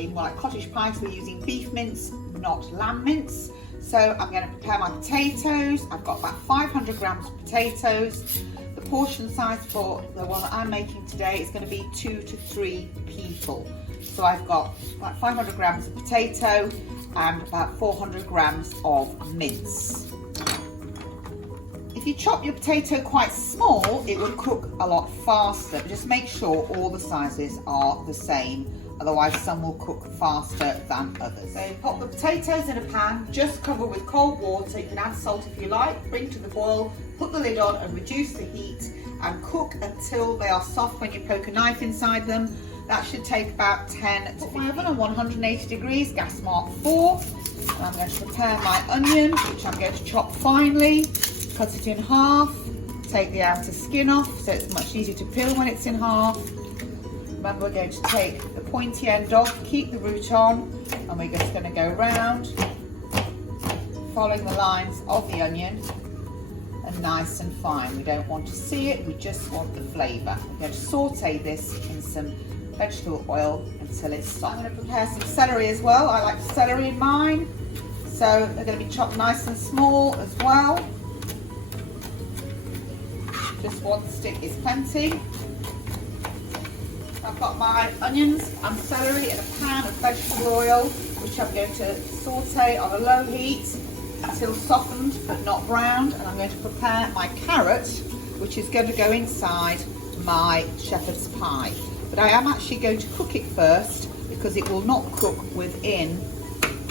actually more like cottage pie because we're using beef mince, not lamb mince. So I'm going to prepare my potatoes. I've got about 500 grams of potatoes. The portion size for the one that I'm making today is going to be 2 to 3 people. So I've got about 500 grams of potato and about 400 grams of mince. If you chop your potato quite small, it will cook a lot faster, but just make sure all the sizes are the same, otherwise some will cook faster than others. So pop the potatoes in a pan, just cover with cold water. You can add salt if you like, bring to the boil, put the lid on and reduce the heat and cook until they are soft when you poke a knife inside them. That should take about 10 to 15. Oven on 180 degrees, gas mark 4. And I'm going to prepare my onion, which I'm going to chop finely. Cut it in half, take the outer skin off so it's much easier to peel when it's in half. Remember, we're going to take the pointy end off, keep the root on, and we're just going to go round, following the lines of the onion, and nice and fine. We don't want to see it, we just want the flavour. We're going to saute this in some vegetable oil until it's soft. I'm going to prepare some celery as well. I like celery in mine, so they're going to be chopped nice and small as well. Just one stick is plenty. I've got my onions and celery in a pan of vegetable oil, which I'm going to saute on a low heat until softened but not browned. And I'm going to prepare my carrot, which is going to go inside my shepherd's pie. But I am actually going to cook it first because it will not cook within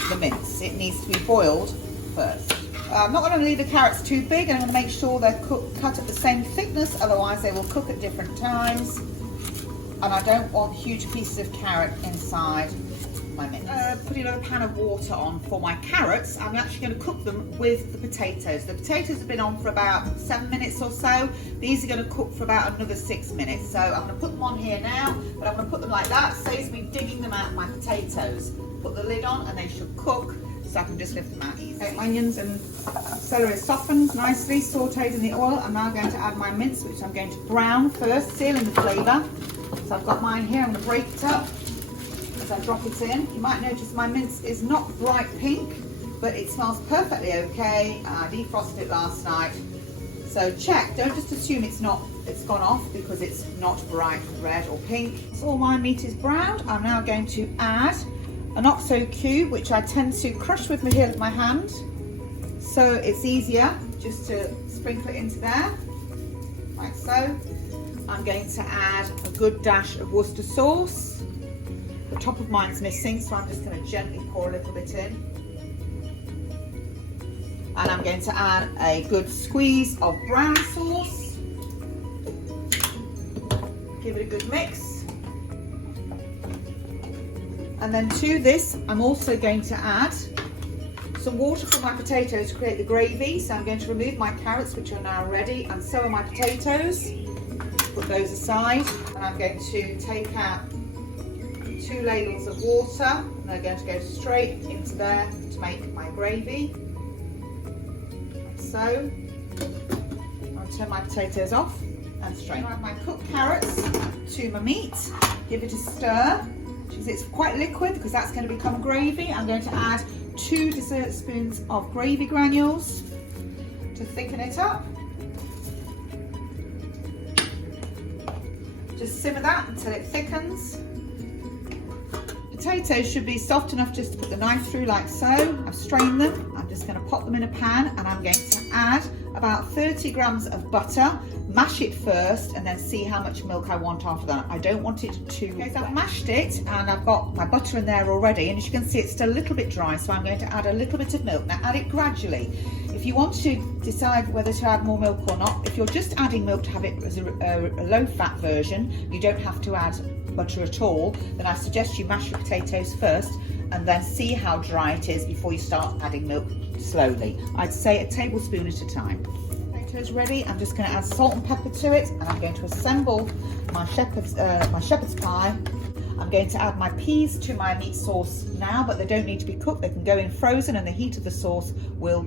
the mince. It needs to be boiled first. I'm not going to leave the carrots too big, and I'm going to make sure they're cut at the same thickness, otherwise they will cook at different times. And I don't want huge pieces of carrot inside my mince. Putting another pan of water on for my carrots. I'm actually going to cook them with the potatoes. The potatoes have been on for about 7 minutes or so. These are going to cook for about another 6 minutes. So I'm going to put them on here now, but I'm going to put them like that. Saves me digging them out of my potatoes. Put the lid on and they should cook. So I can just lift them out easily. Okay, onions and celery softened nicely, sauteed in the oil. I'm now going to add my mince, which I'm going to brown first, sealing the flavour. So I've got mine here. I'm going to break it up as I drop it in. You might notice my mince is not bright pink, but it smells perfectly okay. I defrosted it last night. So check, don't just assume it's gone off because it's not bright red or pink. So all my meat is browned. I'm now going to add an OXO cube, which I tend to crush with the heel of my hand, so it's easier just to sprinkle it into there, like so. I'm going to add a good dash of Worcester sauce. The top of mine's missing, so I'm just going to gently pour a little bit in. And I'm going to add a good squeeze of brown sauce. Give it a good mix. And then to this, I'm also going to add some water from my potatoes to create the gravy. So I'm going to remove my carrots, which are now ready, and so are my potatoes. Put those aside. And I'm going to take out 2 ladles of water, and they're going to go straight into there to make my gravy. Like so. I'll turn my potatoes off and strain. I'll add my cooked carrots to my meat. Give it a stir. It's quite liquid because that's going to become gravy. I'm going to add 2 dessert spoons of gravy granules to thicken it up. Just simmer that until it thickens. Potatoes should be soft enough just to put the knife through like so. I've strained them. I'm just going to pop them in a pan, and I'm going to add about 30 grams of butter. Mash it first and then see how much milk I want after that. I don't want it too wet. So I've mashed it and I've got my butter in there already, and as you can see it's still a little bit dry, so I'm going to add a little bit of milk. Now add it gradually. If you want to decide whether to add more milk or not, if you're just adding milk to have it as a low fat version, you don't have to add butter at all, then I suggest you mash your potatoes first and then see how dry it is before you start adding milk slowly. I'd say a tablespoon at a time. Potatoes ready. I'm just going to add salt and pepper to it, and I'm going to assemble my shepherd's pie. I'm going to add my peas to my meat sauce now, but they don't need to be cooked. They can go in frozen, and the heat of the sauce will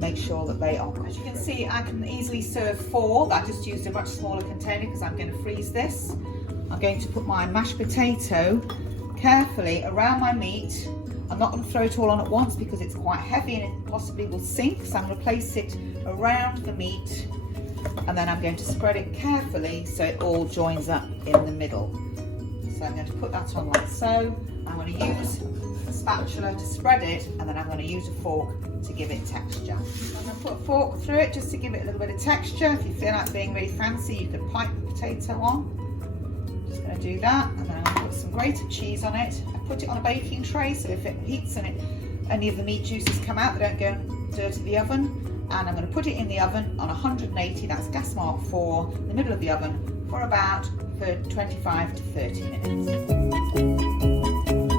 make sure that they are cooked. As you can see, I can easily serve 4. I just used a much smaller container because I'm going to freeze this. I'm going to put my mashed potato carefully around my meat. I'm not going to throw it all on at once because it's quite heavy and it possibly will sink, so I'm going to place it around the meat, and then I'm going to spread it carefully so it all joins up in the middle. So I'm going to put that on like so. I'm going to use a spatula to spread it, and then I'm going to use a fork to give it texture. I'm going to put a fork through it just to give it a little bit of texture. If you feel like being really fancy, you could pipe the potato on. Just going to do that, and then I'm going to put some grated cheese on it. I put it on a baking tray, so if it heats and any of the meat juices come out, they don't go and dirty the oven. And I'm going to put it in the oven on 180, that's gas mark 4, in the middle of the oven for about 25 to 30 minutes.